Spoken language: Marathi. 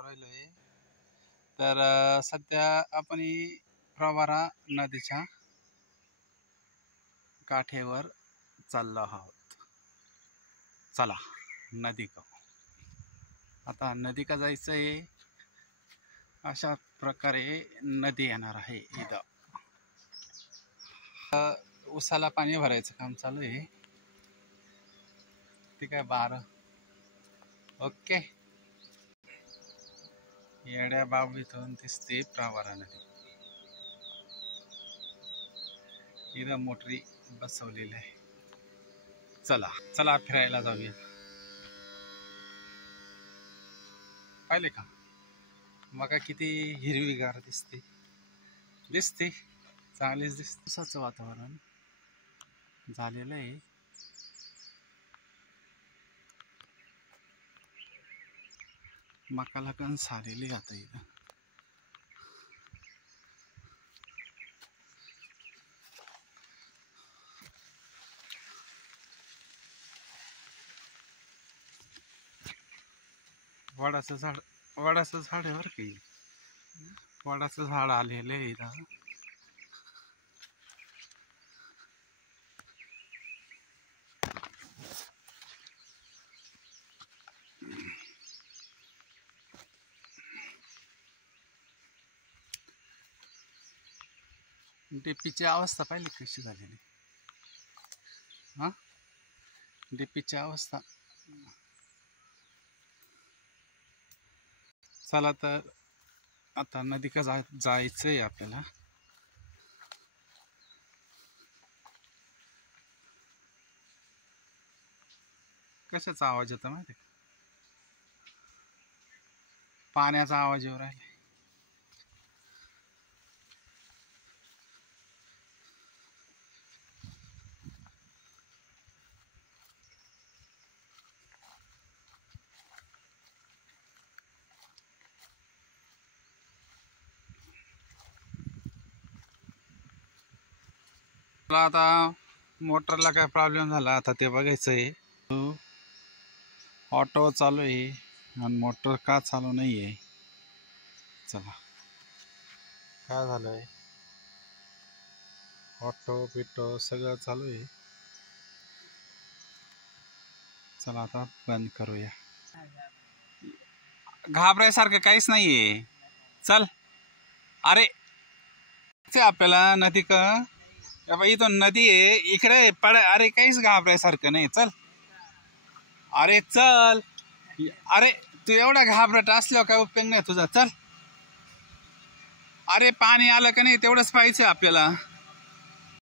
दाखवू राहिलोय। तर सध्या आपण प्रवरा नदीच्या काठेवर चाललो आहोत। चला नदी का आता नदी का जायचंय। अशा प्रकारे नदी येणार आहे। इथं उसाला पाणी भरायचं काम चालू आहे। ठीक आहे 12 ओके। येड्या बाबीतून दिसते प्रवरा नदी। इथं मोटरी बसवलेली आहे। चला चला फिरायला जाऊया। पाहिले का मग किती हिरवीगार दिसते चांगलीच दिसते। पावसाचं वातावरण झालेलं आहे। मकाला कणस आलेली आता इथं। वडाचं झाड आहे बरं की। वडाचं झाड आलेलं आहे इथं। डीपीची अवस्था पाहिली कशी झालेली। डीपीची अवस्था। चला तर आता नदी का जायचंय आपल्याला। कशाचा आवाज येतो माहिती का? पाण्याचा आवाज येऊ राहिला। आता मोटरला काय प्रॉब्लेम झाला आता ते बघायचंय। ऑटो चालू आहे आणि मोटर का चालू नाही आहे। चला काय झालंय। ऑटो बिटो सगळं चालू आहे। चला आता बंद करूया। घाबरायसारखं काहीच नाहीये। चल अरे आपल्याला नदी का इथून नदी आहे इकडे पड। अरे काहीच घाबरायसारखं नाही। चल अरे चल। अरे तू एवढा घाबरट असल्यावर काय उपयोग नाही तुझा। चल अरे पाणी आलं का नाही तेवढंच पाहायचं आपल्याला।